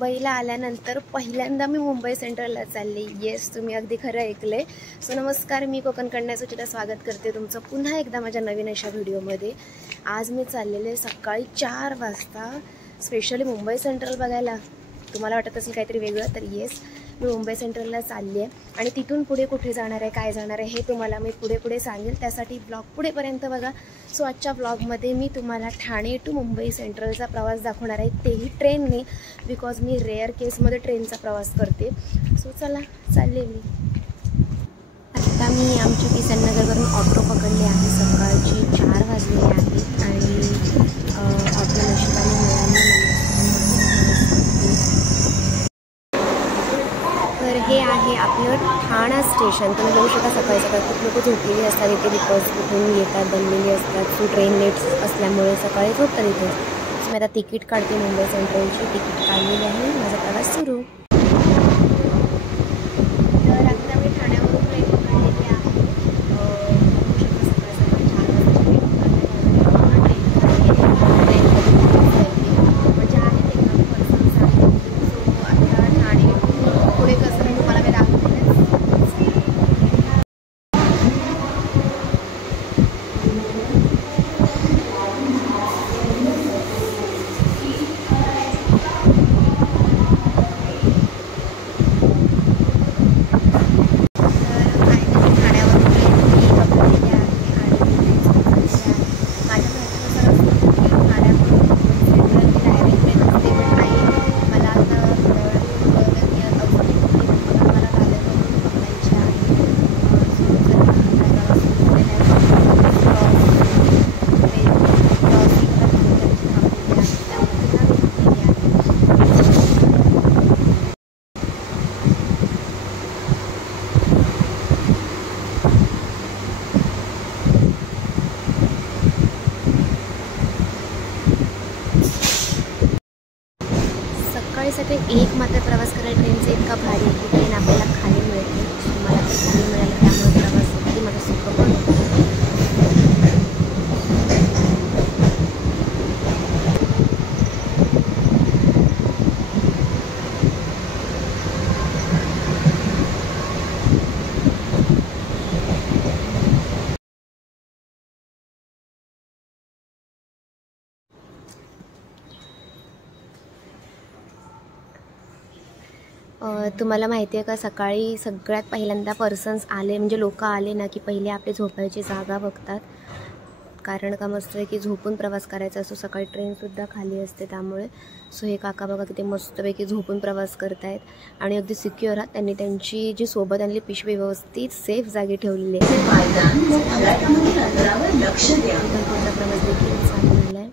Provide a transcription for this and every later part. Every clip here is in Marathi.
मुंबईला आल्यानंतर पहिल्यांदा मी मुंबई सेंट्रलला चालले. येस, तुम्ही अगदी खरं ऐकले. सो नमस्कार, मी कोकण कन्या सुचिता स्वागत करते तुमचं पुन्हा एकदा माझ्या नवीन अशा व्हिडिओमध्ये. आज मी चाललेले सकाळी 4 वाजता स्पेशली मुंबई सेंट्रल बघायला. तुम्हाला वाटत असेल काहीतरी वेगळं, तर येस, मी मुंबई सेंट्रलला चालली आहे आणि तिथून पुढे कुठे जाणार आहे, काय जाणार आहे हे तुम्हाला मी पुढे सांगेल. त्यासाठी ब्लॉग पुढेपर्यंत बघा. सो आजच्या ब्लॉगमध्ये मी तुम्हाला ठाणे टू मुंबई सेंट्रलचा प्रवास दाखवणार आहे, तेही ट्रेनने, बिकॉज मी रेअर केसमध्ये ट्रेनचा प्रवास करते. सो चला, चालले मी. आता मी आमच्या किसन नगरवरून ऑटो पकडले आहे. सकाळची 4 वाजलेले आहेत आणि ऑटो नशिबाने मिळाले. तर हे आहे आपलं ठाणा स्टेशन. तुम्ही बघू शकता सकाळी सकाळी खूप लोक झोपलेली असतात इथे, बिकॉज कुठून येतात, बनलेली असतात. सो ट्रेन लेट असल्यामुळे सकाळी झोपतात इथे. मी आता तिकीट काढते. मुंबई सेंट्रलची तिकीट काढलेली आहे. माझा प्रवास सुरू. तर आता मी ठाण्यावरून ट्रेन पकडलेली आहे. सकाळी एक मात्र प्रवास करायला ट्रेनचा इतका भारी आहे की ट्रेन आपल्याला खाली मिळते. मला तर खाली मिळालं, त्यामुळे प्रवास अगदी माझं सुखं पण तुम्हाला माहिती आहे का, सकाळी सगळ्यात पहिल्यांदा पर्सन्स आले म्हणजे लोक आले ना की पहिले आपली झोपायची जागा बघतात. कारण का मस्त आहे की झोपून प्रवास करायचा असतो. सकाळी ट्रेनसुद्धा खाली असते त्यामुळे. सो हे काका बघा किती मस्तपैकी झोपून प्रवास करत आहेत आणि अगदी सिक्युअर आहात. त्यांनी त्यांची जी सोबत आणली पिशवी व्यवस्थित सेफ जागी ठेवलेली आहे. प्रवास देखील चाललेला आहे.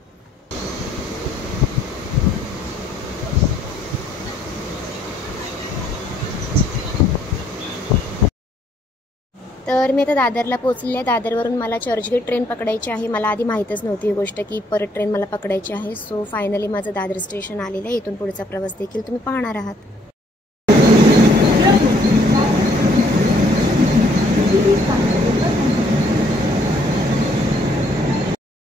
तर मी आता दादरला पोचले आहे. दादरवरून मला चर्चगेट ट्रेन पकडायची आहे. मला आधी माहीतच नव्हती ही गोष्ट की परत ट्रेन मला पकडायची आहे. सो फायनली माझं दादर स्टेशन आलेलं आहे. इथून पुढचा प्रवास देखील तुम्ही पाहणार आहात.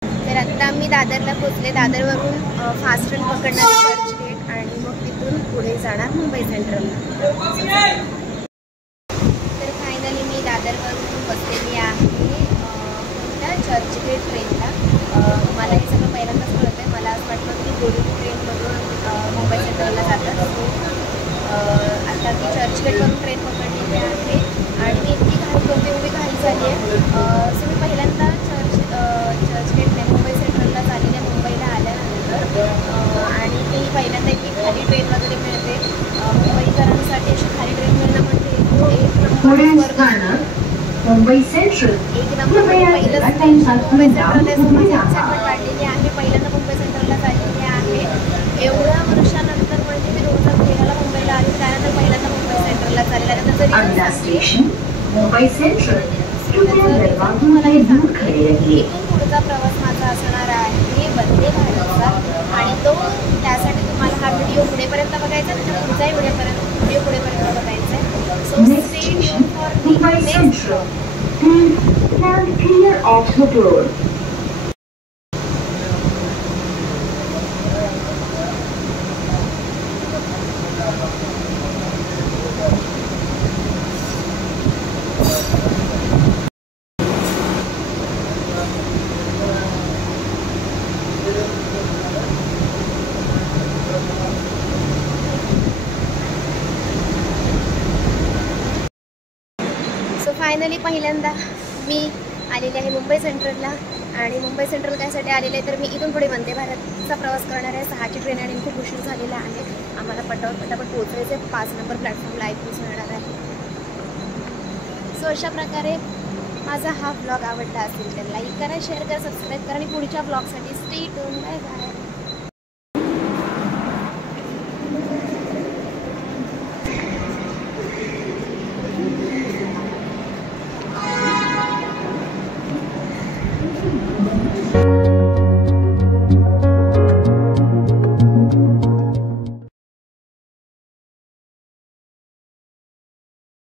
तर आता मी दादरला पोचले. दादरवरून फास्ट ट्रेन पकडणार चर्चगेट आणि मग तिथून पुढे जाणार मुंबई सेंट्रलला. दादरवरून बसलेली आहे त्या चर्चगेट ट्रेनला. मला हे सगळं पहिल्यांदाच कळतं आहे. मला असं वाटतं की बोरिवली ट्रेनमधून मुंबई सेंट्रलला जातात. आता मी चर्चगेटवरून ट्रेन पकडलेली आहे आणि मी इतकी घाई करते, एवढी घाई झाली आहे. सो मी पहिल्यांदा चर्चगेटने मुंबई सेंट्रलला चाललेल्या मुंबईला आल्यानंतर आणि ती पहिल्यांदा इतकी खाली ट्रेन वगैरे मिळते. मुंबईकरांसाठी अशी खाली ट्रेन मिळणं म्हणजे मुंबई सेंट्रल एक नंबर. मुंबई सेंट्रल काढलेली आहे. पहिल्यांदा मुंबई सेंट्रलला चाललेली आहे. एवढ्या वर्षानंतर म्हणजे मी 2013ला मुंबईला आली, त्यानंतर पहिल्यांदा मुंबई सेंट्रलला चाललेला. मुंबई सेंट्रल इथून पुढचा प्रवास माझा असणार आहे वंदे भारतचा आणि तो त्यासाठी तुम्हाला हा व्हिडिओ पुढेपर्यंत बघायचा, त्याच्या पुढचाही व्हिडिओ पुढेपर्यंत बघायचा आहे. So stay tune for the next vlog. clear off the road. Finally पहिल्यांदा मी आलेले आहे मुंबई सेंट्रलला. आणि मुंबई सेंट्रल कायसाठी आलेले आहे तर मी इथून पुढे वंदे भारतचा प्रवास करणार आहे. 6ची ट्रेन आणि खूप उशीर झालेला आहे. आम्हाला पटापट पोहोचायचं आहे. 5 नंबर प्लॅटफॉर्मला ऐकून मिळणार आहे. सो अशा प्रकारे माझा हा ब्लॉग आवडला असेल तर लाईक करा, शेअर करा, सबस्क्राईब करा आणि पुढच्या ब्लॉगसाठी स्टे ट्यून. Bye bye.